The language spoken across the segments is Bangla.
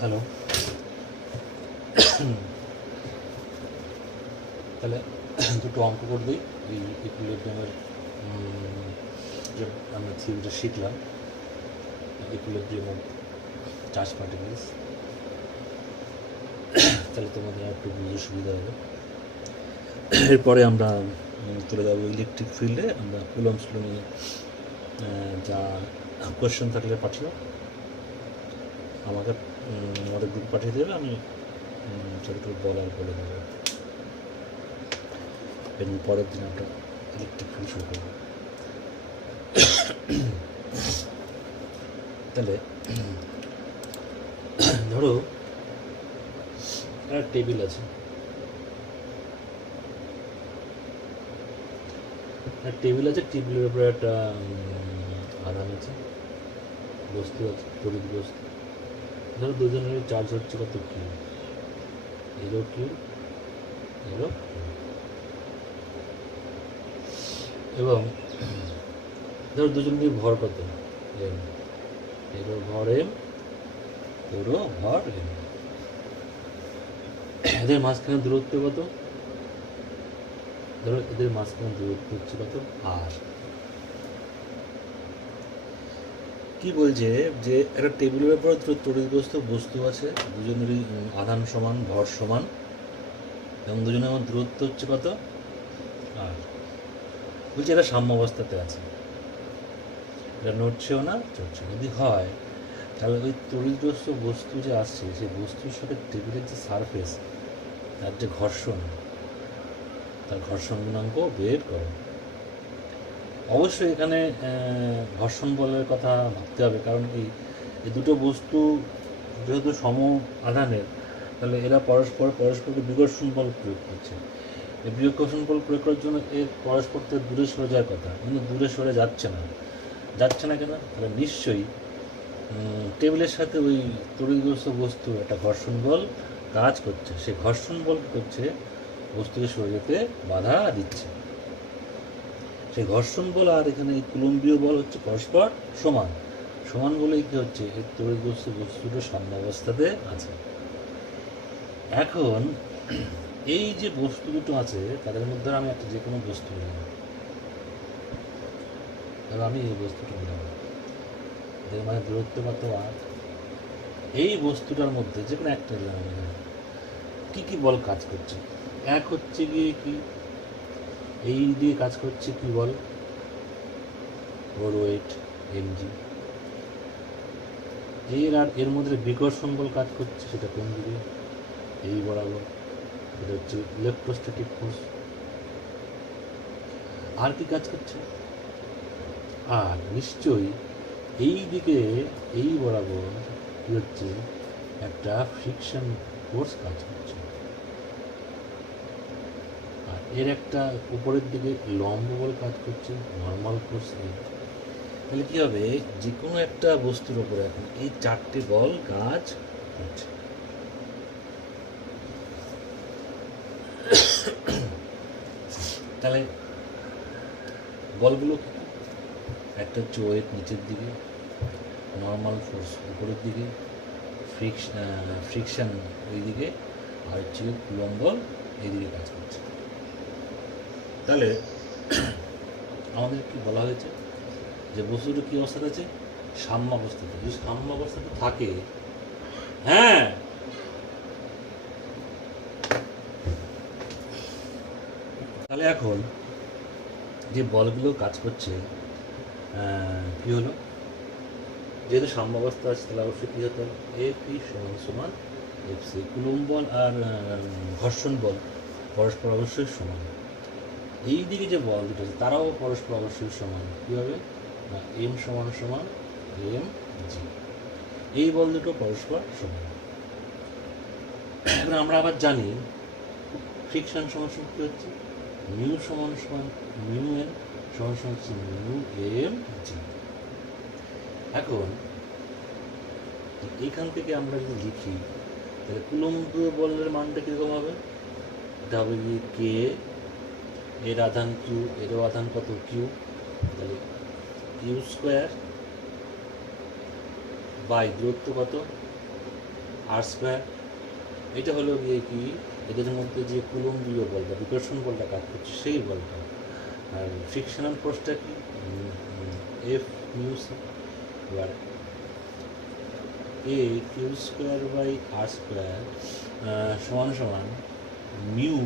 হ্যালো। তাহলে দুটো অঙ্ক করে দিই। এই ইকুইলিব্রিয়ামের যে আমরা থিওরিটা শিখলাম, ইকুইলিব্রিয়াম অফ চার্জ পার্টিকেলস, তাহলে তোমাদের একটু বুঝতে সুবিধা হবে। এরপরে আমরা চলে যাবো ইলেকট্রিক ফিল্ডে। আমরা কুলম্বস ল নিয়ে যা কোয়েশ্চেন থাকলে পাঠিও, আমাকে আমাদের গ্রুপ পাঠিয়ে দেবে, আমি যতটুকু বলার বলে দেবো। এবং পরের দিন আমরা ইলেকট্রিক ফিল্ড শুরু করবো। তাহলে ধরো একটা টেবিল আছে, টেবিলের উপরে একটা আধান আছে, বস্তু আছে, তড়িৎ বস্তু। ধরো দুজনের চার্জ হচ্ছে কত কিউ, এরো কিউ, এরো কিউ। এবং ধরো দুজনের ভর কত, এম, এরো ভর এম, ওরও ভর এম। এদের মাঝখানে দূরত্ব কত? ধরো এদের মাঝখানে দূরত্ব হচ্ছে কত, আর। কি বলছে যে একটা টেবিলের উপর তড়িৎগ্রস্ত বস্তু আছে, দুজনেরই আধান সমান, ভর সমান, এবং দুজনের আমার দূরত্ব হচ্ছে কত, আর। বলছে এটা সাম্যাবস্থাতে আছে, এটা নড়ছেও না চড়ছেও। যদি হয় তাহলে ওই তড়িৎগ্রস্ত বস্তু যে আসছে, সেই বস্তুর সাথে টেবিলের যে সারফেস, তার যে ঘর্ষণ, তার ঘর্ষণ গুণাঙ্ক বের করো। অবশ্যই এখানে ঘর্ষণ বলের কথা ভাবতে হবে, কারণ এই দুটো বস্তু যেহেতু সম আধানের, তাহলে এরা পরস্পরকে বিকর্ষণ বল প্রয়োগ করছে। এই বিকর্ষণ বল প্রয়োগ করার জন্য এর পরস্পর থেকে দূরে সরে যাওয়ার কথা, কিন্তু দূরে সরে যাচ্ছে না কেন? তাহলে নিশ্চয়ই টেবিলের সাথে ওই তড়িৎগ্রস্ত বস্তু একটা ঘর্ষণ বল কাজ করছে। সেই ঘর্ষণ বল করছে বস্তুকে সরে যেতে বাধা দিচ্ছে। সেই ঘর্ষণ বল আর এখানে কুলম্বীয় বল হচ্ছে পরস্পর সমান বলেই কি হচ্ছে, এই তড়িৎগ্রস্ত বস্তুটা সাম্যাবস্থাতে আছে। এখন এই যে বস্তু দুটো আছে, তাদের মধ্যে আমি একটা যে কোনো বস্তু নিলাম, আমি এই বস্তুটা নিলাম, মানে দূরত্ব কত আর। এই বস্তুটার মধ্যে যে কোনো একটা নিলাম আমি, কি কি বল কাজ করছে? এক হচ্ছে গিয়ে কি, এই দিয়ে কাজ করছে কি বল, ওর ওয়েট এমজি। এর মধ্যে বিকর্ষণ বল কাজ করছে, সেটা কোন দিকে, এই বরাবর, এটা হচ্ছে ইলেকট্রোস্ট্যাটিক ফোর্স। আর কি কাজ করছে? আর নিশ্চয়ই এই দিকে, এই বরাবর কি হচ্ছে, একটা ফ্রিকশন ফোর্স কাজ করছে। আর এর একটা উপরের দিকে লম্ব বল কাজ করছে, নর্মাল ফোর্স। তাহলে কি হবে, যে কোনো একটা বস্তুর উপরে এখন এই চারটে বল কাজ করছে। তাহলে বলগুলো একটা হচ্ছে ওয়েট নিচের দিকে, নর্মাল ফোর্স উপরের দিকে, ফ্রিকশন ওই দিকে, আর হচ্ছে কুলম্ব বল এইদিকে কাজ করছে। তাহলে আমাদের কি বলা হয়েছে, যে বস্তুটা কি অবস্থাতে আছে, সাম্যাবস্থাতে। যদি সাম্যাবস্থাতে থাকে, হ্যাঁ, তাহলে এখন যে বলগুলো কাজ করছে, কি হলো, যেহেতু সাম্যাবস্থা আছে, তাহলে অবশ্যই কী হতে হবে, এপি সমান এফসি। কুলম্ব বল আর ঘর্ষণ বল পরস্পর অবশ্যই সমান। এই দিকে যে বল দুটো আছে, তারাও পরস্পর অবশ্যই সমান। কী হবে, এম সমান সমান এম জি। এই বল দুটো পরস্পর সমান। এবার আমরা আবার জানি ফ্রিকশন সমান কী হচ্ছে, মিউ সমান সমান মিউ এন সমান সমান হচ্ছে মিউ এম জি। এখন এইখান থেকে আমরা যদি লিখি, তাহলে কুলম্ব বলের মানটা কীরকম হবে, এটা হবে গিয়ে কে, এর আধান কিউ, এরও আধান কত কিউ, তাহলে কিউ স্কোয়ার বাই দূরত্ব কত আর স্কোয়ার। এটা হলো গিয়ে কি এদের মধ্যে যে কুলম্বীয় বল বা বিকর্ষণ বলটা কাজ করছে সেই বলটা। আর ফ্রিকশনাল ফোর্সটা কি এফ মিউ সি। এবার এ q square by r square সমান সমান মিউ,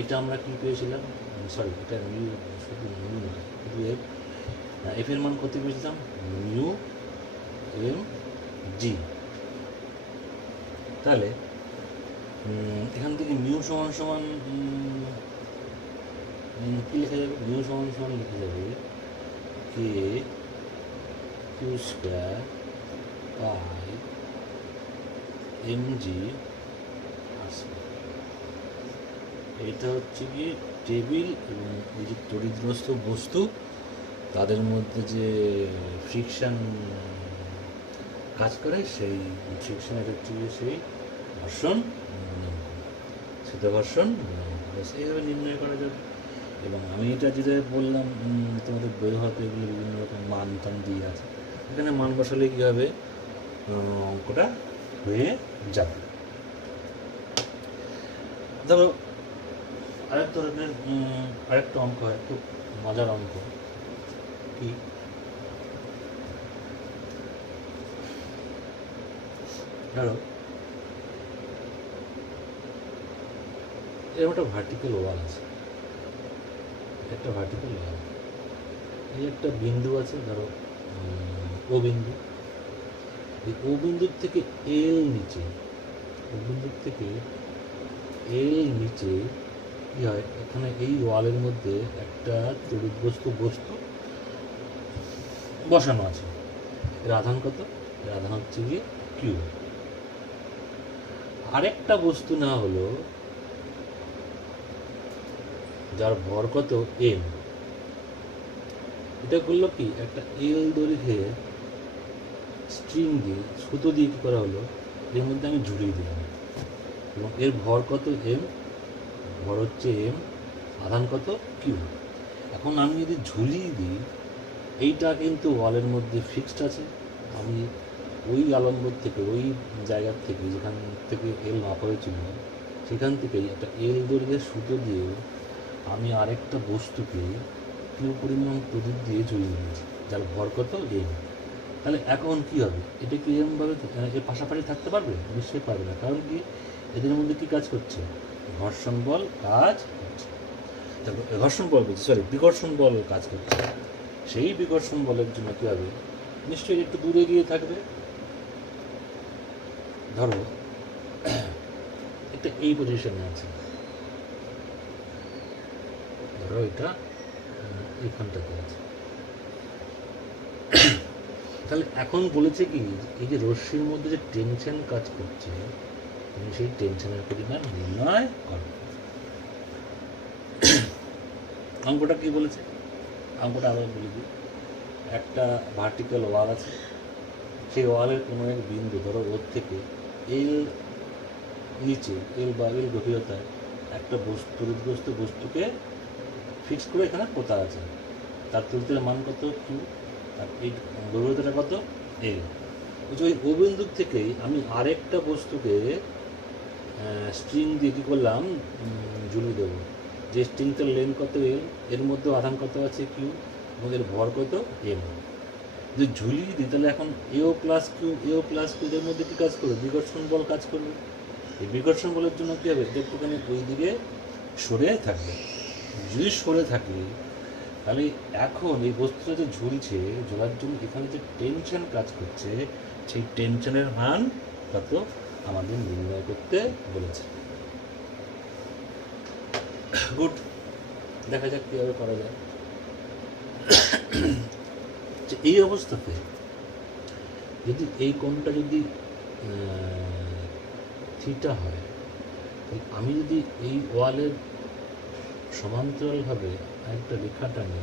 এটা আমরা কি পেয়েছিলাম, সরি এটা মিউ, শুধু মিউ নয় শুধু এফ, এফের মান কত পেয়েছিলাম মিউ এম জি। তাহলে এখান থেকে মিউ সমান সমান কী লেখা যাবে, মিউ সমান সমান লেখা যাবে k q square by m g. এটা হচ্ছে কি টেবিল এবং এই যে তড়িৎগ্রস্ত বস্তু তাদের মধ্যে যে ফ্রিকশন কাজ করে সেই ফ্রিকশনের হচ্ছে গিয়ে সেই ঘর্ষণ সেটা ঘর্ষণ এইভাবে নির্ণয় করা যাবে। এবং আমি এটা যেটা বললাম তোমাদের বই হতে এগুলো বিভিন্ন রকম মান টান দিয়ে আছে, এখানে মান বসালে কী হবে অঙ্কটা হয়ে যাবে। ধরো আরেক ধরনের আরেকটা অঙ্ক হয়, একটু মজার অঙ্ক। কি ধরো এরকম একটা ভার্টিক্যাল ওয়াল আছে, একটা ভার্টিক্যাল ওয়াল, এই একটা বিন্দু আছে ধরো ও বিন্দু। এই ও বিন্দুর থেকে এল নিচে, ও বিন্দুর থেকে এল নিচে কী হয়, এখানে এই ওয়ালের মধ্যে একটা তড়িৎগ্রস্ত বস্তু বসানো আছে। এর আধান কত, এর আধান হচ্ছে গিয়ে কিউ। আরেকটা বস্তু না হলো যার ভর কত এম, এটা করলো কি একটা এল দৈর্ঘ্যের স্ট্রিং দিয়ে সুতো দিয়ে কী করা হলো, এর মধ্যে আমি ঝুলিয়ে দিলাম এবং এর ভর কত এম, ভর হচ্ছে এম, আধান কত কিউ। এখন আমি যদি ঝুলিয়ে দিই, এইটা কিন্তু ওয়ালের মধ্যে ফিক্সড আছে, আমি ওই আলম্ব থেকে ওই জায়গার থেকে যেখান থেকে এল মাপা হয়েছিল সেখান থেকেই একটা এল দৈর্ঘ্যের সুতো দিয়ে আমি আরেকটা বস্তুকে কিউ পরিমাণ প্রদীপ দিয়ে ঝুলিয়ে দিয়েছি যার ভর কত এম। তাহলে এখন কী হবে, এটা কি এরকমভাবে এর পাশাপাশি থাকতে পারবে? নিশ্চয়ই পারবে না, কারণ কি এদের মধ্যে কী কাজ করছে, ঘর্ষণ বল কাজ করছে। তারপর ঘর্ষণ বল বলছে, সরি বিকর্ষণ বল কাজ করছে। সেই বিকর্ষণ বলের জন্য কী হবে, নিশ্চয়ই একটু দূরে গিয়ে থাকবে। ধরো এটা এই পজিশনে আছে, ধরো এটা এখানটাতে আছে। তাহলে এখন বলেছে কি এই যে রশ্মির মধ্যে যে টেনশন কাজ করছে তুমি সেই টেনশনের পরিমাণ নির্ণয় করো। অঙ্কটা কি বলেছে, অঙ্কটা আবার বলে দিই। একটা ভার্টিক্যাল ওয়াল আছে, সেই ওয়ালের কোনো এক বিন্দু ধরো ওর থেকে এল নিচে এল বা এল গভীরতায় একটা তড়িৎগ্রস্ত বস্তুকে ফিক্স করে এখানে পোতা আছে, তার তড়িতের মান কত কিউ, আর এই গভীরতাটা কত এল। ওই ও বিন্দুর থেকেই আমি আরেকটা বস্তুকে স্ট্রিং দিয়ে কী করলাম ঝুলিয়ে দেবো, যে স্ট্রিংটার লেন্থ কত এল, এর মধ্যে আধান কত আছে কিউ এবং এর ভর কত এম। যদি ঝুলিয়ে দিই তাহলে এখন এও প্লাস কিউ এর মধ্যে কী কাজ করবে, বিকর্ষণ বল কাজ করবে। এই বিকর্ষণ বলের জন্য কী হবে, এটা একটুখানি ওই দিকে সরে থাকবে। যদি সরে থাকে তাহলে এখন এই বস্তুটা যে ঝুলছে, ঝোলার জন্য এখানে যে টেনশন কাজ করছে সেই টেনশনের মান কত আমাদের নির্ণয় করতে বলেছে। গুড, দেখা যাক কীভাবে করা যায়। এই অবস্থাতে যদি এই কোণটা যদি থিটা হয়, আমি যদি এই ওয়ালের সমান্তরালভাবে একটা রেখা টানি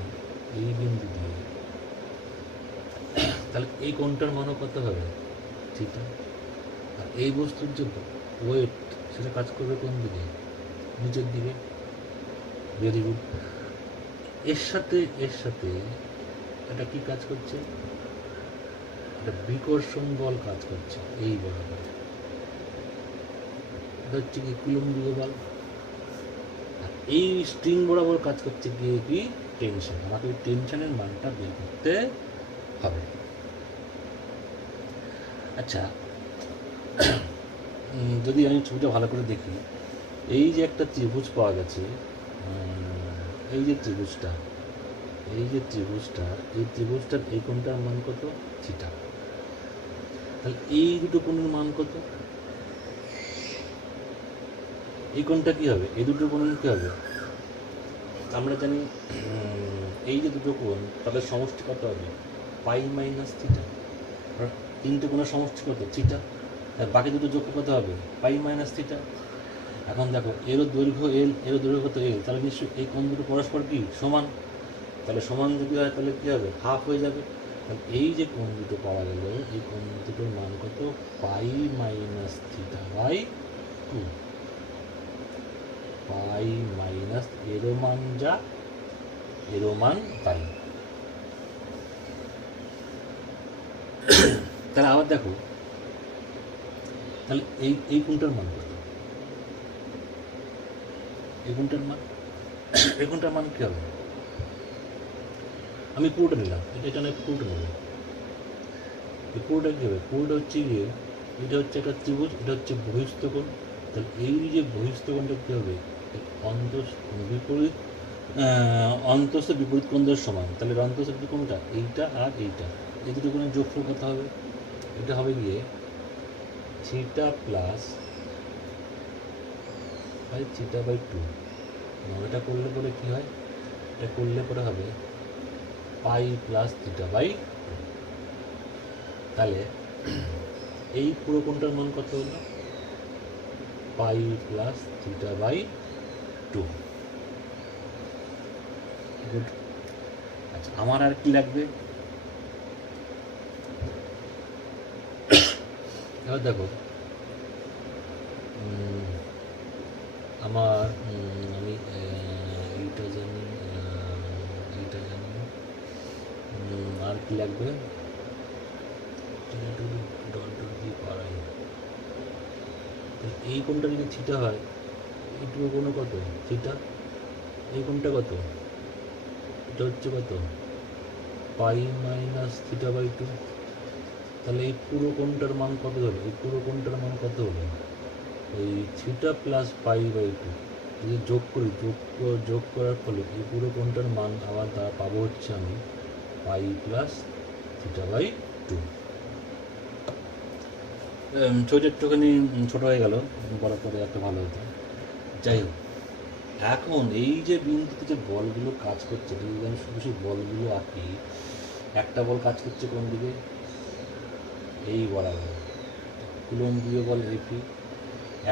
এই বিন্দু দিয়ে, তাহলে এই কোণটার মানও কত হবে থিটা। আর এই বস্তুর যে ওয়েট সেটা কাজ করবে কোন দিকে, নিচের দিকে। Very good. এর সাথে এটা কি কাজ করছে, একটা বিকর্ষণ বল কাজ করছে এই বরাবর, এটা হচ্ছে কি কুলম্বীয় বল। আর এই স্ট্রিং বরাবর কাজ করছে গিয়ে কি টেনশন। আমাকে টেনশনের মানটা বের করতে হবে। আচ্ছা, যদি আমি ছবিটা ভালো করে দেখি, এই যে একটা ত্রিভুজ পাওয়া গেছে, এই যে ত্রিভুজটা, এই ত্রিভুজটার এই কোণটার মান কত? থিটা। তাহলে এই দুটো কোণের মান কত? এই কোণটা কি হবে? এই দুটো কোণের কি হবে? আমরা জানি এই যে দুটো কোণ তাদের সমষ্টি কত হবে? পাই মাইনাস থিটা। তিনটে কোণের সমষ্টি কত? থিটা। আর বাকি দুটো যোগ কত হবে? পাই মাইনাস থিটা। এখন দেখো, এরও দৈর্ঘ্য এল, এরও দৈর্ঘ্য কত এল, তাহলে নিশ্চয়ই এই কোণ দুটো পরস্পর কি সমান। তাহলে সমান যদি হয় তাহলে কী হবে? হাফ হয়ে যাবে। তাহলে এই যে কোণ দুটো পাওয়া গেল, এই কোণ দুটোর মান কত? Pi minus theta by 2। Pi minus এরও মান যা, এরও মান তাই। তাহলে আবার দেখো, তাহলে এই কোণটার মান কত? এই কোণটার মান কী হবে? আমি পুরোটা নিলাম, এটা নয়, পুরোটা নেব। এই পুরোটা কী হবে? পুরোটা হচ্ছে গিয়ে, এটা হচ্ছে একটা ত্রিভুজ, এটা হচ্ছে বহিস্থ কোণ। তাহলে এই যে বহিস্থ কোণটা কী হবে? অন্তস্থ বিপরীত কোণদের সমান। তাহলে অন্তস্থ বিপরীত কোণটা এইটা আর এইটা, এই দুটো কোণের যোগফল কত হবে? এটা হবে গিয়ে theta plus by theta by 2। এটা করলে পরে কী হয়? এটা করলে পরে হবে পাই প্লাস থিটা বাই। তাহলে এই পুরো কোণটার মান কত হলো? Pi plus theta by 2। Good. আচ্ছা, আমার আর কি লাগবে? এবার দেখো, আমার আমি এইটা জানি, আর কি লাগবে? এই কোণটা যদি থিটা হয়, এইটুকু কোণ কত? থিটা। এই কোণটা কত? এটা হচ্ছে কত? Pi minus theta by 2। তাহলে এই পুরো কোণটার মান কত হলো? এই পুরো কোণটার মান কত হলো? এই থিটা প্লাস পাই বাই 2 যদি যোগ করি, যোগ করার ফলে এই পুরো কোণটার মান আবার পাবো হচ্ছে আমি পাই প্লাস থিটা বাই 2। ছবিটা একটুখানি ছোটো হয়ে গেল, বলার পরে একটা ভালো হতো। যাই হোক, এখন এই যে বিন্দুতে যে বলগুলো কাজ করছে, যদি আমি শুধু শুধু বলগুলো আঁকি, একটা বল কাজ করছে কোন দিকে? এই বরাবর, কুলম্বীয় বল এপি।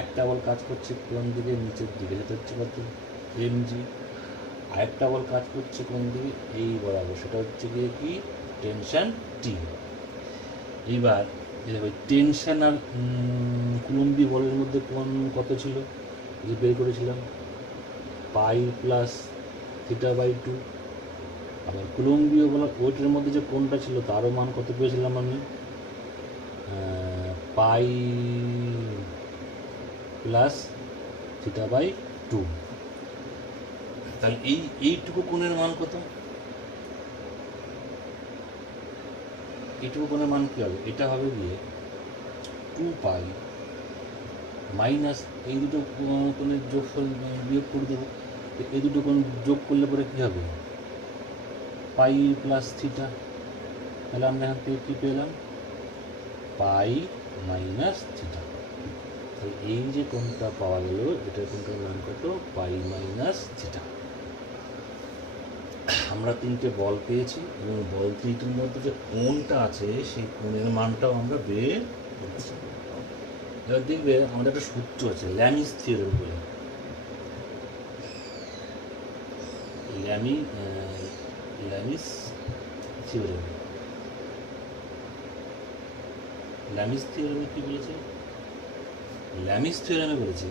একটা বল কাজ করছে কোন দিকে? নিচের দিকে, সেটা হচ্ছে কত? এমজি। আরেকটা বল কাজ করছে কোন দিকে? এই বরাবর, সেটা হচ্ছে গিয়ে কি? টেনশন টি। এইবার দেখো, টেনশন আর কুলম্বীয় বলের মধ্যে কোণ কত ছিল যে বের করেছিলাম? Pi plus theta by 2। আবার কুলম্বীয় বল ওইটার মধ্যে যে কোণটা ছিল তারও মান কত পেয়েছিলাম আমি? Pi plus theta by 2। তাহলে এইটুকু কোণের মান কত? এইটুকু কোণের মান কী হবে? এটা হবে গিয়ে 2 পাই মাইনাস এই দুটো কোণের যোগফল বিয়োগ করে দেবো। এই দুটো কোণ যোগ করলে পরে কী হবে? পাই প্লাস থিটা। তাহলে আমরা এখান থেকে কী পেলাম? পাই মাইনাস থিটা। তাহলে এই যে কোণটা পাওয়া গেল, এটার কোণটার মান কত? Pi minus theta. আমরা তিনটে বল পেয়েছি এবং বল তিনটির মধ্যে যে কোণটা আছে সেই কোণের মানটাও আমরা বের করছি। এবার দেখবে আমাদের একটা সূত্র আছে, ল্যামিস থিওরেম বলে। ল্যামিস থিওরেমে কি বলেছে? ল্যামিস থিওরেমে বলেছে,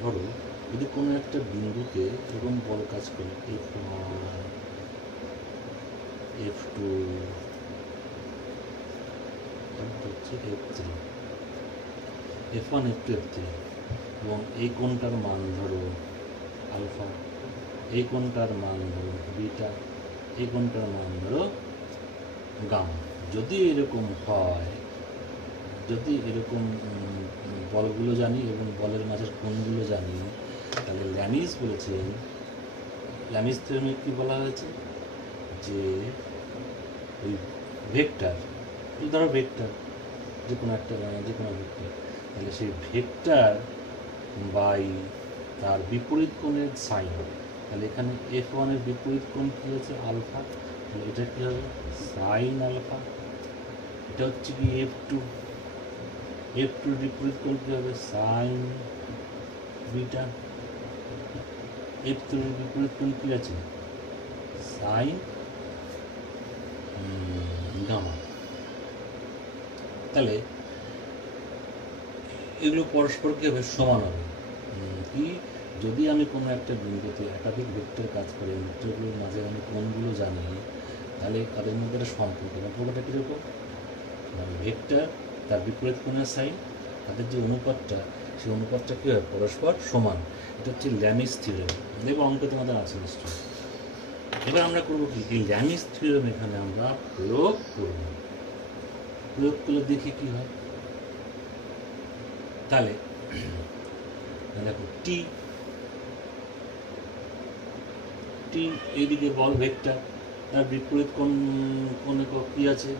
ধরো যদি কোনো একটা বিন্দুতে এরকম বল কাজ করে, F1, F2, এটা হচ্ছে F3, F1 F2 F3, এবং এই কোণটার মান ধরো আলফা, এই কোণটার মান ধরো বিটা, এই কোণটার মান ধরো গামা। যদি এরকম হয়, যদি এরকম বলগুলো জানি এবং বলের মাঝের কোণগুলো জানি, তাহলে ল্যামিস বলেছেন, ল্যামিস থিওরেমে কি বলা হয়েছে যে ওই ভেক্টর, ধরো ভেক্টর যে কোনো ভেক্টর, তাহলে সেই ভেক্টর বাই তার বিপরীত কোণের সাইন, তাহলে এখানে F1 এর বিপরীত কোণ কী হচ্ছে আলফা, তাহলে এটা কী হবে সাইন আলফা। এটা হচ্ছে কি F2, F2 এর বিপরীত কোণ কী হবে সাইন বিটা, F3 এর বিপরীত কোণ কী আছে সাইন গামা। তাহলে এগুলো পরস্পর কী হবে সমান হবে। কি যদি আমি কোনো একটা বিন্দুতে একাধিক ভেক্টর কাজ করে ভেক্টরগুলোর মাঝে আমি কোণগুলো জানি, তাহলে তাদের মধ্যে একটা সম্পর্কটা কীরকম, মানে ভেক্টর তার বিপরীত কোণের সাইন, তাদের যে অনুপাতটা, সেই অনুপাতটা কী হয় পরস্পর সমান। এটা হচ্ছে ল্যামিস থিওরেম, দেখবো অঙ্কে তোমাদের আছে নিশ্চয়। এবার আমরা করবো কি, এই ল্যামিস থিওরেম এখানে আমরা প্রয়োগ করব, প্রয়োগ করলে দেখি কি হয়। তাহলে দেখো টি এইদিকে বল ভেক্টর, তার বিপরীত কোণ কি আছে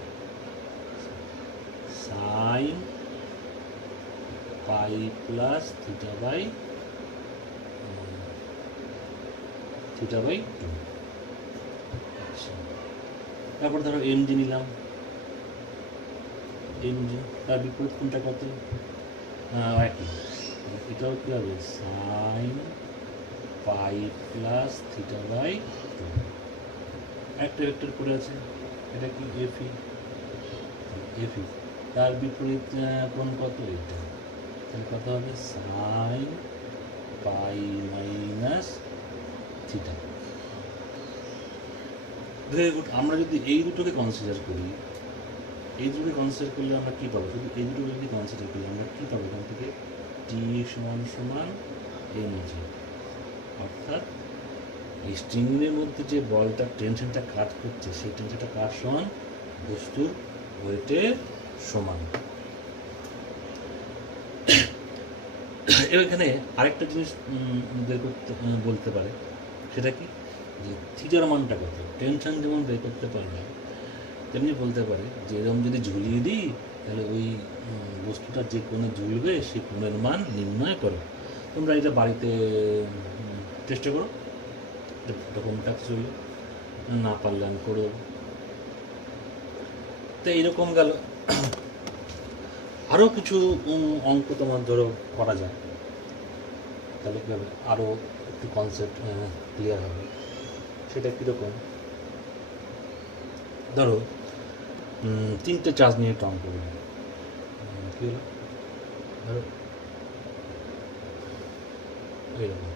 sine pi plus theta by 2। আচ্ছা, তারপর ধরো এমজি নিলাম, এমজি তার বিপরীত কোণটা কত একই, এটাও কী হবে sine pi plus theta by 2। একটা ভেক্টর করে আছে, এটা কি এফি, তার বিপরীত কোণ কত এটা, তাহলে কত হবে সাইন পাই মাইনাস থিটা। Very good. আমরা যদি এই দুটোকে কনসিডার করি, এই দুটোকে কনসিডার করলে আমরা কী পাবো, শুধু এই দুটোকে যদি কনসিডার করি আমরা কী পাবো এখান থেকে, টি সমান সমান এমজি, অর্থাৎ এই স্ট্রিংয়ের মধ্যে যে বলটা টেনশনটা কাজ করছে, সেই টেনশনটা কার সমান, বস্তুর ওয়েটের সমান। এখানে আরেকটা জিনিস বের করতে বলতে পারে, সেটা কি, যে থিটার মানটা কত। টেনশন যেমন বের করতে পারলাম, তেমনি বলতে পারে যে এরকম যদি ঝুলিয়ে দিই, তাহলে ওই বস্তুটা যে কোণে ঝুলবে সেই কোণের মান নির্ণয় করো। তোমরা এটা বাড়িতে চেষ্টা করো, কোনটা চলবে, না পারলে আমি করো। তো এইরকম গেল। আরও কিছু অঙ্ক তোমার ধরো করা যায়, তাহলে কী হবে, আরও একটু কনসেপ্ট ক্লিয়ার হবে। সেটা কীরকম, ধরো 3টে চার্জ নিয়ে একটা অঙ্ক করবে, কী হলো, ধরো এইরকম,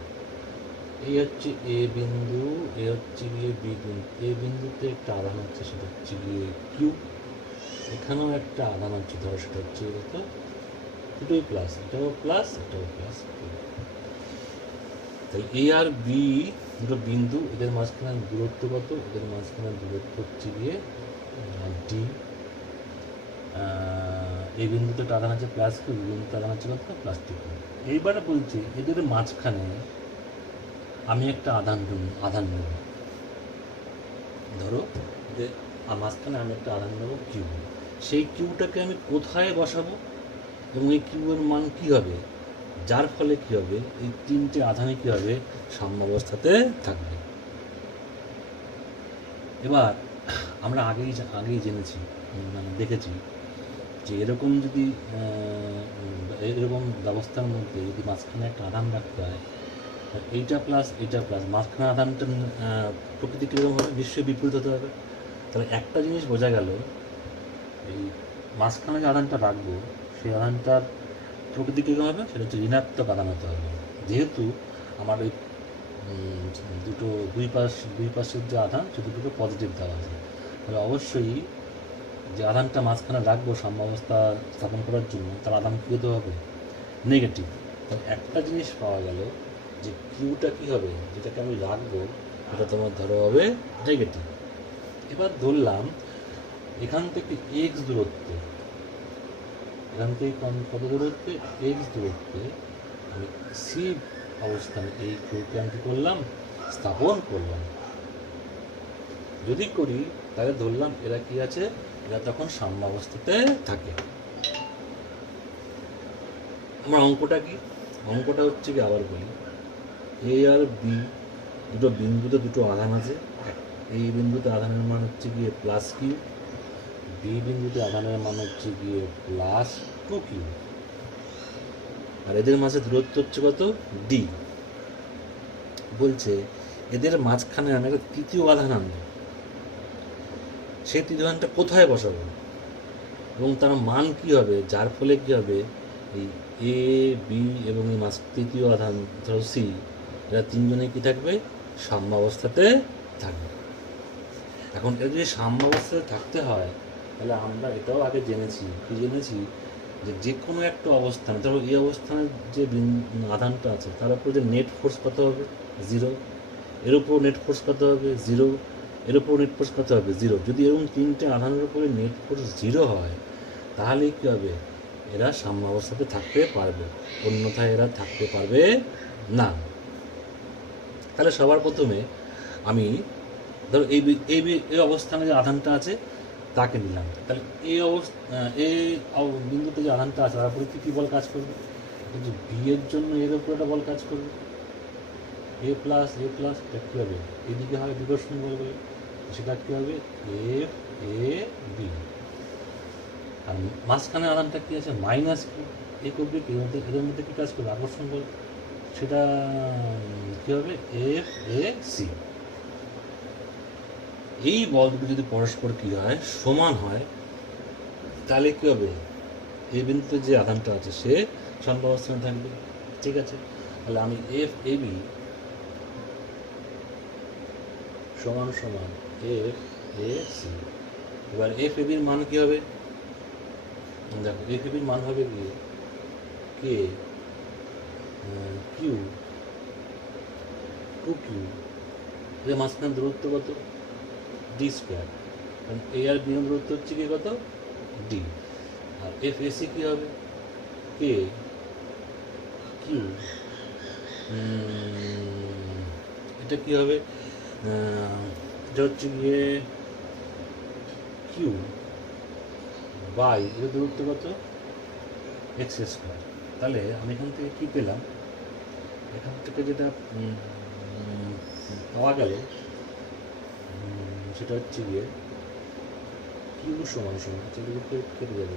এই হচ্ছে এ বিন্দু, এ হচ্ছে গিয়ে বি বিন্দু, এ বিন্দুতে একটা আধান হচ্ছে সেটা হচ্ছে গিয়ে কিউ, এখানেও একটা আধান হচ্ছে ধরো সেটা হচ্ছে কত, দুটোই প্লাস, এটাও প্লাস এটাও প্লাস। তাহলে এ আর বি দুটো বিন্দু, এদের মাঝখানে দূরত্ব কত, এদের মাঝখানে দূরত্ব হচ্ছে গিয়ে ডি। এই বিন্দুতে একটা আধান আছে প্লাস কিউ, বি বিন্দুতে আধান আছে কত প্লাস টু। এইবারে বলছি এদের মাঝখানে আমি একটা আধান নেব, ধরো যে মাঝখানে আমি একটা আধান নেব কিউ, সেই কিউটাকে আমি কোথায় বসাবো এবং এই কিউয়ের মান কী হবে, যার ফলে কী হবে, এই 3টে আধানে কী হবে, সাম্যাবস্থাতে থাকবে। এবার আমরা আগেই জেনেছি, মানে দেখেছি যে এরকম যদি এরকম ব্যবস্থার মধ্যে যদি মাঝখানে একটা আধান রাখতে হয়, এইটা প্লাস মাঝখানে আধানটা প্রকৃতি কীরকম হবে, নিশ্চয়ই বিপরীত হতে হবে। তাহলে একটা জিনিস বোঝা গেল, এই মাঝখানে যে আধানটা রাখবো সেই আধানটার প্রকৃতি কীরকম হবে, সেটা হচ্ছে ঋণাত্মক আধান হতে হবে। যেহেতু আমার ওই দুই পাশের যে আধান সে দুটোকে পজিটিভ দেওয়া আছে, তাহলে অবশ্যই যে আধানটা মাঝখানে রাখবো সাম্যাবস্থা স্থাপন করার জন্য, তার আধান কী হতে হবে? নেগেটিভ। তাহলে একটা জিনিস পাওয়া গেল যে কিউটা কী হবে, যেটাকে আমি রাখবো এটা তোমার ধরো হবে নেগেটিভ। এবার ধরলাম এখান থেকে এক্স দূরত্বে, এখান থেকে কত দূরত্বে? এক্স দূরত্বে আমি সি অবস্থানে এই কিউকে আমি কী করলাম? স্থাপন করলাম। যদি করি তাহলে ধরলাম এরা কি আছে, এরা তখন সাম্যাবস্থাতে থাকে। আমার অঙ্কটা কি? অঙ্কটা হচ্ছে কি, আবার বলি, এ আর বি দুটো বিন্দুতে দুটো আধান আছে। এই বিন্দুতে আধানের মান হচ্ছে গিয়ে প্লাস কিউ, বি বিন্দুতে আধানের মান হচ্ছে গিয়ে প্লাস 2কিউ, আর এদের মাঝে দূরত্ব হচ্ছে কত? ডি। বলছে এদের মাঝখানে আমি একটা তৃতীয় আধান আনবো, সেই তৃতীয় আধানটা কোথায় বসাবো এবং তার মান কি হবে, যার ফলে কি হবে এই এ বি এবং এই তৃতীয় আধান ধরো সি, এরা তিনজনে কি থাকবে? সাম্যাবস্থাতে থাকবে। এখন এরা যদি সাম্যাবস্থাতে থাকতে হয় তাহলে আমরা এটাও আগে জেনেছি, কি জেনেছি, যে কোনো একটা অবস্থানে, ধরো এই অবস্থানের যে আধানটা আছে তার উপর যে নেট ফোর্স কত হবে? 0। এর উপর নেট ফোর্স কত হবে? 0। এর উপর নেট ফোর্স কত হবে? 0। যদি এরকম তিনটে আধানের উপরে নেট ফোর্স 0 হয় তাহলে কী হবে? এরা সাম্যাবস্থাতে থাকতে পারবে, অন্যথায় এরা থাকতে পারবে না। তাহলে সবার প্রথমে আমি ধরো এই অবস্থানে যে আধানটা আছে তাকে নিলাম। তাহলে এই বিন্দুতে যে আধানটা আছে তার উপরে কী বল কাজ করবে? যে বি এর জন্য এর উপর একটা বল কাজ করবে, এ প্লাস এটা কী হবে? এদিকে হবে বিকর্ষণ বল বলে, সেটা কী হবে? F A B. আর মাঝখানে আধানটা কী আছে? Minus Q. এ করবে কি? এদের মধ্যে কী কাজ করবে? আকর্ষণ বল, সেটা কী হবে? F A C. এই বল দুটো যদি পরস্পর কী হয়? সমান হয়, তাহলে কী হবে? এই বিন্দুতে যে আধানটা আছে সে সাম্যাবস্থানে থাকবে। ঠিক আছে, তাহলে আমি এফ এ বি সমান সমান এফ এ সি। এবার এফ এ বির মান কী হবে? দেখো এফ এ বির মান হবে কি? কে কিউ 2কিউ, এর মাঝখানে দূরত্ব কত? D square. কারণ এ আর বি এর দূরত্ব হচ্ছে কি কত? ডি। আর এফ এসি কী হবে? কে কিউ, এটা কী হবে? এটা হচ্ছে গিয়ে কিউ বাই এর দূরত্ব কত? X square. তাহলে আমি এখান থেকে কী পেলাম? এখান থেকে যেটা পাওয়া গেল সেটা হচ্ছে গিয়ে কিউ সমান সমান, সেগুলোকে কেটে যাবে,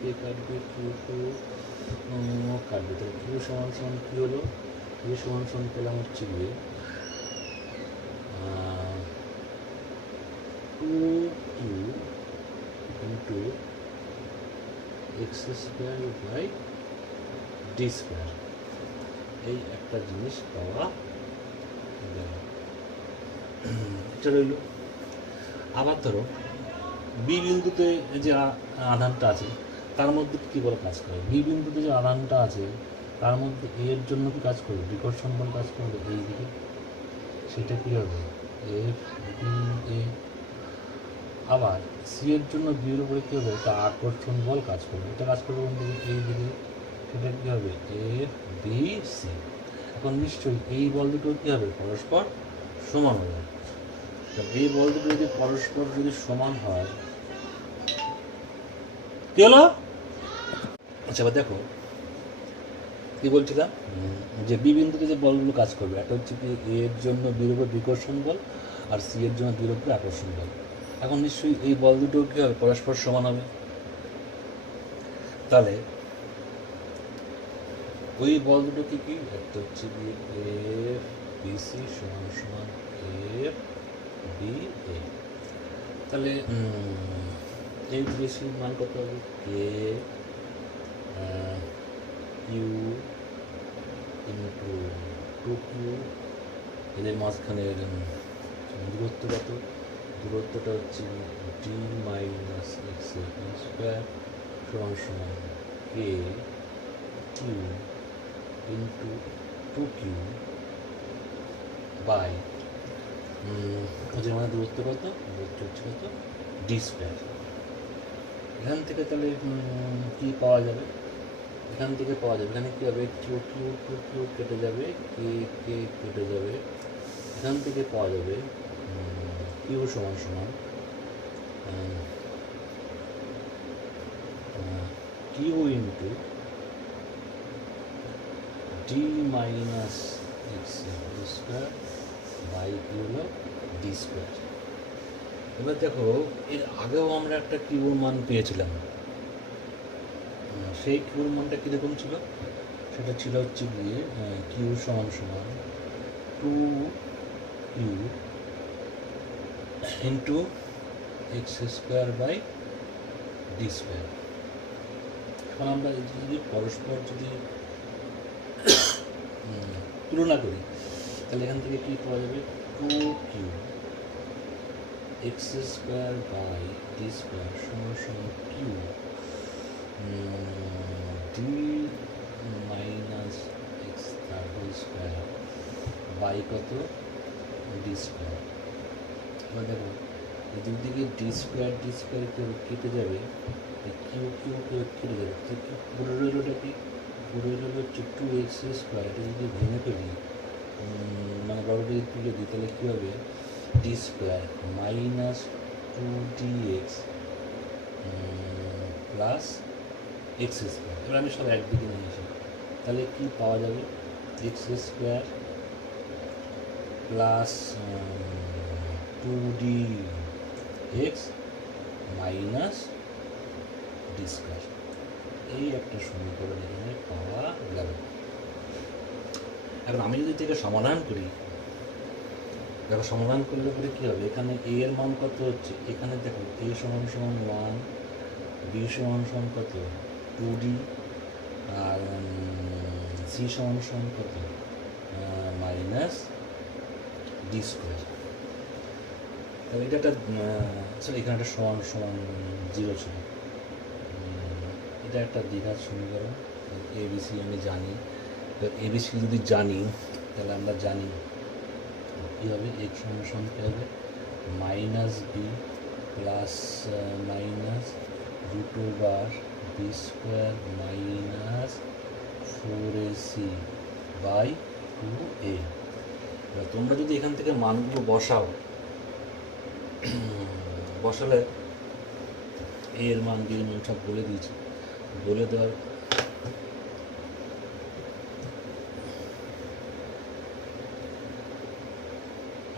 কে কাটবে, কিউ কাটবে। তাহলে কিউ সমান সমান কী হলো? কিউ সমান সমান পেলাম হচ্ছে গিয়ে 2কিউ into x square by D square. এই একটা জিনিস পাওয়া গেল, এটা রইল। আবার ধরো বি বিন্দুতে যে আধানটা আছে তার মধ্যে কী বল কাজ করে? বি বিন্দুতে যে আধানটা আছে তার মধ্যে এর জন্য কি কাজ করবে? বিকর্ষণ বল কাজ করবে এই দিকে, সেটা কী হবে? F B A. আবার সি এর জন্য বি এর উপরে কী হবে? একটা আকর্ষণ বল কাজ করবে, এটা কাজ করবে কোন দিকে? এই দিকে, সেটা কী হবে? F B C. এখন নিশ্চয়ই এই বল দুটো কী হবে? পরস্পর সমান হবে। এই বল দুটো যদি পরস্পর যদি সমান হয়, কি হলো? আচ্ছা, এবার দেখো কি বলছিলাম, যে বি বিন্দুতে যে বলগুলো কাজ করবে, একটা হচ্ছে কি এ এর জন্য বির উপর বিকর্ষণ বল আর সি এর জন্য বির উপরে আকর্ষণ বল। এখন নিশ্চয়ই এই বল দুটো কি হবে? পরস্পর সমান হবে। তাহলে ওই বল দুটো কি কি? একটা হচ্ছে কি এফ বি সি সমান সমান এফ বি এ। তাহলে এই বিসির মান কত হবে? কে কিউ ইন্টু 2কিউ, এদের মাঝখানে দূরত্ব কত? দূরত্বটা হচ্ছে ডি মাইনাস এক্স স্কোয়ার সমান সমান k q into two q by হচ্ছে আমাদের দূরত্ব কত, দূরত্ব হচ্ছে কত ডি স্কোয়ার। এখান থেকে তাহলে কী পাওয়া যাবে, এখান থেকে পাওয়া যাবে, এখানে কী হবে কিউ কিউ টু কিউ কেটে যাবে, কে কে কেটে যাবে, এখান থেকে পাওয়া যাবে কিউ সমান সমান Q into D minus X square by কি হলো ডি স্কোয়ার। এবার দেখো এর আগেও আমরা একটা কিউর মান পেয়েছিলাম, সেই কিউর মানটা কীরকম ছিল, সেটা ছিল হচ্ছে গিয়ে কিউ সমান সমান two Q into x square by D square. এখন আমরা যদি পরস্পর যদি তুলনা করি তাহলে এখান থেকে কী পাওয়া যাবে, two q x square by D square সমান সমান কিউ ডি মাইনাস এক্স তার হোল স্কোয়ার বাই কত ডি স্কোয়ার। এবার দেখো এদিক দিকে ডি স্কোয়ার কেটে যাবে, কিউ কিউ কেটে যাবে, পুরো রইলটা কি, পুরো রইল হচ্ছে টু এক্স স্কোয়ার। এটা যদি ভেঙে ফেলি মানে বড়টা যদি তুলে দিই তাহলে কী হবে, d square minus two d x plus x square. এবার আমি সব একদিকে নিয়ে আসি, তাহলে কী পাওয়া যাবে, x square plus two d x minus d square. এই একটা সমীকরণ এখানে পাওয়া গেল। এখন আমি যদি এটাকে সমাধান করি, দেখো সমাধান করলে পরে কী হবে, এখানে এ এর মান কত হচ্ছে, এখানে দেখো এ সমান সমান ওয়ান, বি সমান সমান কত টু ডি, আর সি সমান সমান কত মাইনাস ডি স্কোয়ার। তাহলে এটা একটা সরি এখানে একটা সমান সমান জিরো ছিল, এটা একটা দ্বিঘাত সমীকরণ। এবিসি আমি জানি, এবিসি যদি জানি তাহলে আমরা জানি কী হবে, এক্স সমান সমান কী হবে minus b plus minus root over b square minus four a c by two a. তোমরা যদি এখান থেকে মানগুলো বসাও, বসালে এর মান বি এর মান সব বলে দিয়েছি, বলে দেওয়ার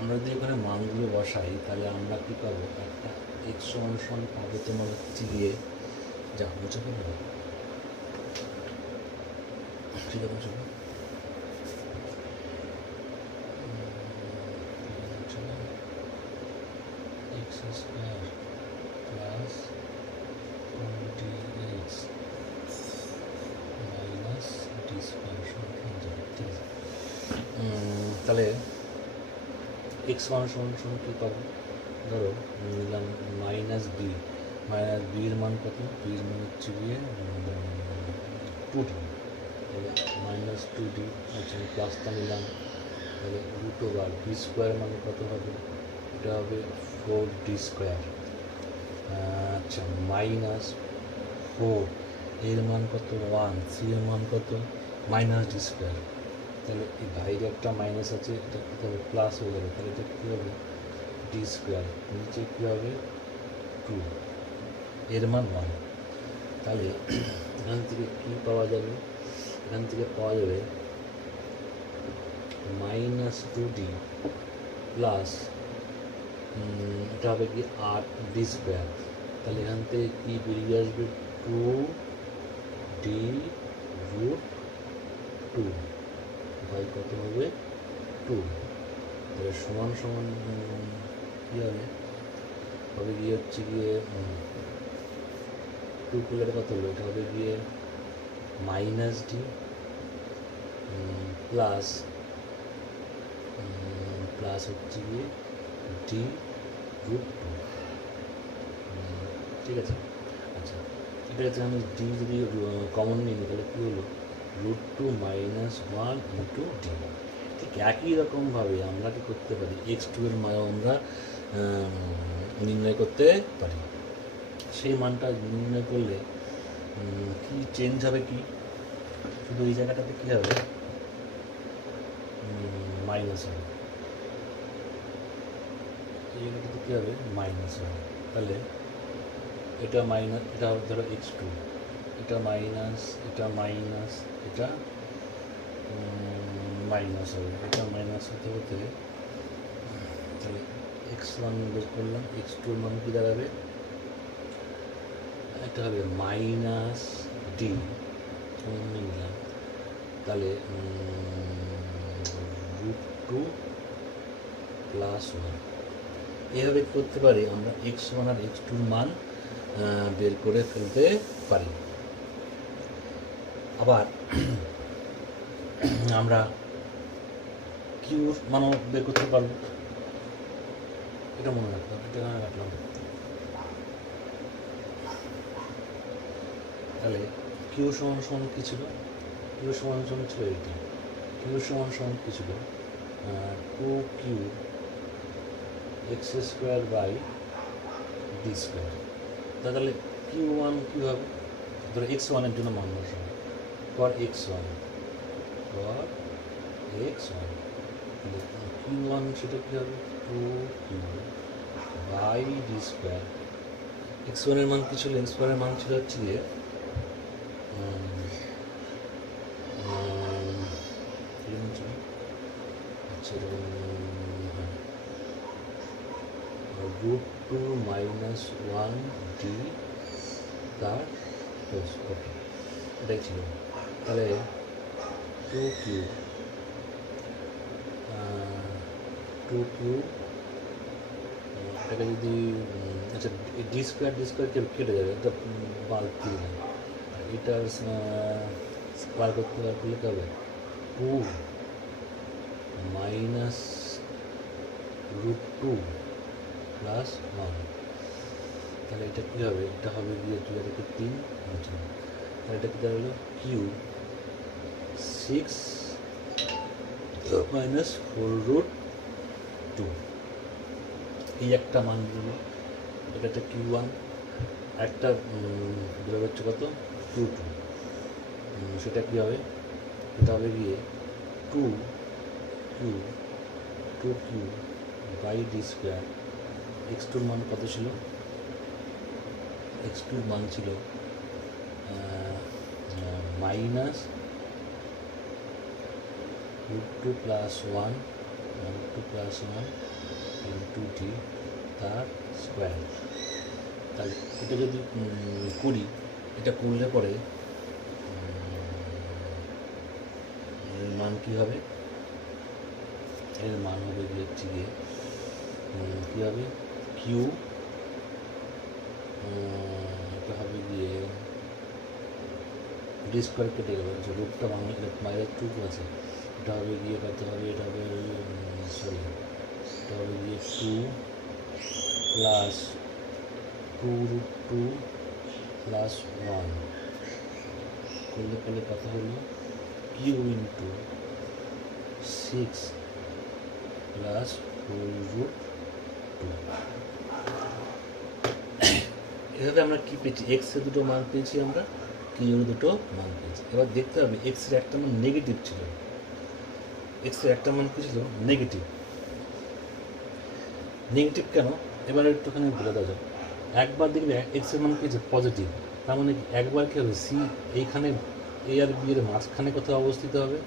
আমরা যদি এখানে মানগুলো বসাই তাহলে আমরা কী পাবো, একটা এক্স সমান সমান পাবো তোমার হচ্ছে গিয়ে যা মুছে ফেলবো, ঠিক আছে x square plus two d x minus d square সমান যাবে, ঠিক আছে। তাহলে এক্স ওয়ান সমান সমান কী পাবো, ধরো নিলাম মাইনাস বি এর মান কত, বি এর মান হচ্ছে গিয়ে টু ডি, তাহলে মাইনাস টু ডি আচ্ছা প্লাসটা নিলাম, তাহলে রুট ওভার বি স্কোয়ার মানে কত হবে, এটা হবে ফোর ডি স্কোয়ার, আচ্ছা মাইনাস ফোর এর মান কত ওয়ান, সি এর মান কত মাইনাস ডি স্কোয়ার। তাহলে এই বাইরে একটা মাইনাস আছে, এটা কী হবে প্লাস হয়ে যাবে, তাহলে এটা কী হবে ডি স্কোয়ার, নিচে কী হবে টু এর মান ওয়ান। তাহলে এখান থেকে কী পাওয়া যাবে, এখান থেকে পাওয়া যাবে মাইনাস টু ডি প্লাস এটা হবে কি আট ডি স্কোয়ার। তাহলে এখান থেকে কী বেরিয়ে আসবে, two d root two by কত হবে টু। তাহলে সমান সমান কী হবে, হবে গিয়ে হচ্ছে গিয়ে টু প্লেট কত হলো, এটা হবে গিয়ে মাইনাস ডি প্লাস হচ্ছে গিয়ে ডি রুট টু, ঠিক আছে। আচ্ছা, এটা হচ্ছে আমি ডি যদি কমন নিই তাহলে কী হলো, root two minus one into d. ঠিক একই রকমভাবে আমরা কী করতে পারি, এক্স টু এর মান আমরা নির্ণয় করতে পারি। সেই মানটা নির্ণয় করলে কি চেঞ্জ হবে, কি শুধু এই জায়গাটাতে কী হবে, মাইনাস হবে, এই জায়গাটাতে কী হবে, মাইনাস হবে। তাহলে এটা মাইনাস, এটা ধরো এক্স টু, এটা মাইনাস, এটা মাইনাস, এটা মাইনাস হবে, এটা মাইনাস হতে হতে তাহলে এক্স ওয়ান বের করলাম, এক্স টুর মান কী দাঁড়াবে, এটা হবে মাইনাস ডি নিলাম, তাহলে রুট টু প্লাস ওয়ান। এভাবে করতে পারি আমরা এক্স ওয়ান আর এক্স টুর মান বের করে ফেলতে পারি। আবার আমরা কিউর মানও বের করতে পারবো, এটা মনে রাখলাম, এটা রাখলাম। তাহলে কিউ সমান সমান কী ছিল, কিউ সমান সমান ছিল এইটি, কিউ সমান সমান কী ছিল, two q x square by D square. তাহলে কিউ ওয়ান কী হবে, ধরো এক্স ওয়ানের জন্য মান বসাবো, for x one, for x one, q one সেটা কী হবে, two q by D square. X ওয়ানের মান কী ছিল, এক্স ওয়ানের মান ছিল হচ্ছে গিয়ে root two minus one d তার ওকে, এটাই ছিল। তাহলে টু কিউ এটাকে যদি আচ্ছা ডি স্কোয়ার কেটে যাবে, একটা বাল্ব দিয়ে দেয়, এটা স্কোয়ার করতে পারলে কী হবে, two minus root two plus one. তাহলে এটা কী হবে, এটা হবে গিয়ে দুই থেকে তিন, তাহলে এটা কী দাঁড়ালো, q six minus four root two. এই একটা মান দিল, এটা হচ্ছে কিউ ওয়ান, একটা বের হচ্ছে কত, টু টু, সেটা কী হবে, এটা হবে গিয়ে two q by D square. X টুর মান কত ছিল, এক্স টুর মান ছিল minus root two plus one, into d তার স্কোয়ার। তাহলে এটা যদি করি, এটা করলে পরে এর মান কী হবে, এর মান হবে গিয়ে হচ্ছে গিয়ে কী হবে, কিউ এটা হবে গিয়ে ডি স্কোয়ার কেটে গেল, রুটটা মাইনাস টু আছে, এটা হবে গিয়ে কত হবে, এটা হবে সরি, এটা হবে গিয়ে two plus two root two plus one করলে পরে কত হলো, q into six plus four root two. এভাবে আমরা কী পেয়েছি, এক্সের দুটো মান পেয়েছি আমরা, কিউর দুটো মান পেয়েছি। এবার দেখতে হবে এক্সের একটা মান নেগেটিভ ছিল, এক্সের একটা মান কী ছিল, নেগেটিভ কেন, এবার একটুখানি বলে দেওয়া যাক। একবার দেখবে এক্সের মান কী আছে, পজিটিভ, তার মানে একবার কী হবে, সি এইখানে এ আর বি এর মাঝখানে কোথাও অবস্থিত হবে।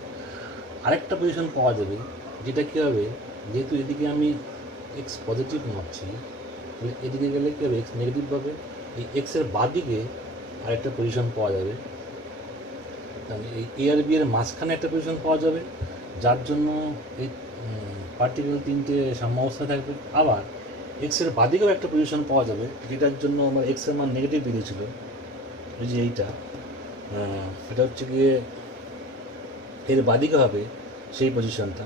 আরেকটা পজিশন পাওয়া যাবে, যেটা কী হবে, যেহেতু এদিকে আমি এক্স পজিটিভ মাপছি, তাহলে এদিকে গেলে কী হবে, এক্স নেগেটিভ পাবে। এই এক্সের বাদিকে আরেকটা পজিশন পাওয়া যাবে, তাহলে এই এ আর বি এর মাঝখানে একটা পজিশন পাওয়া যাবে, যার জন্য এই পার্টিকুলার তিনটে সাম্যাবস্থা থাকবে। আবার এক্সের বাদিকেও একটা পজিশন পাওয়া যাবে, যেটার জন্য আমার এক্সের মান নেগেটিভ বেরিয়েছিল, এই যে এইটা, এটা হচ্ছে গিয়ে এর বাদিকে হবে সেই পজিশনটা,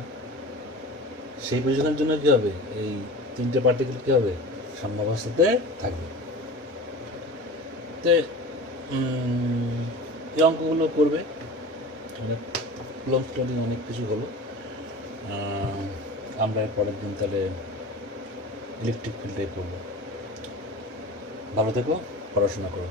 সেই পজিশনের জন্য কী হবে, এই তিনটে পার্টিকেল কী হবে, সাম্যাবস্থাতে থাকবে। তো এই অঙ্কগুলো করবে, অনেক লং স্টাডি, অনেক কিছু হলো। আমরা এর পরের দিন তাহলে ইলেকট্রিক ফিল্ডে করবো। ভালো থেকো, পড়াশোনা করো।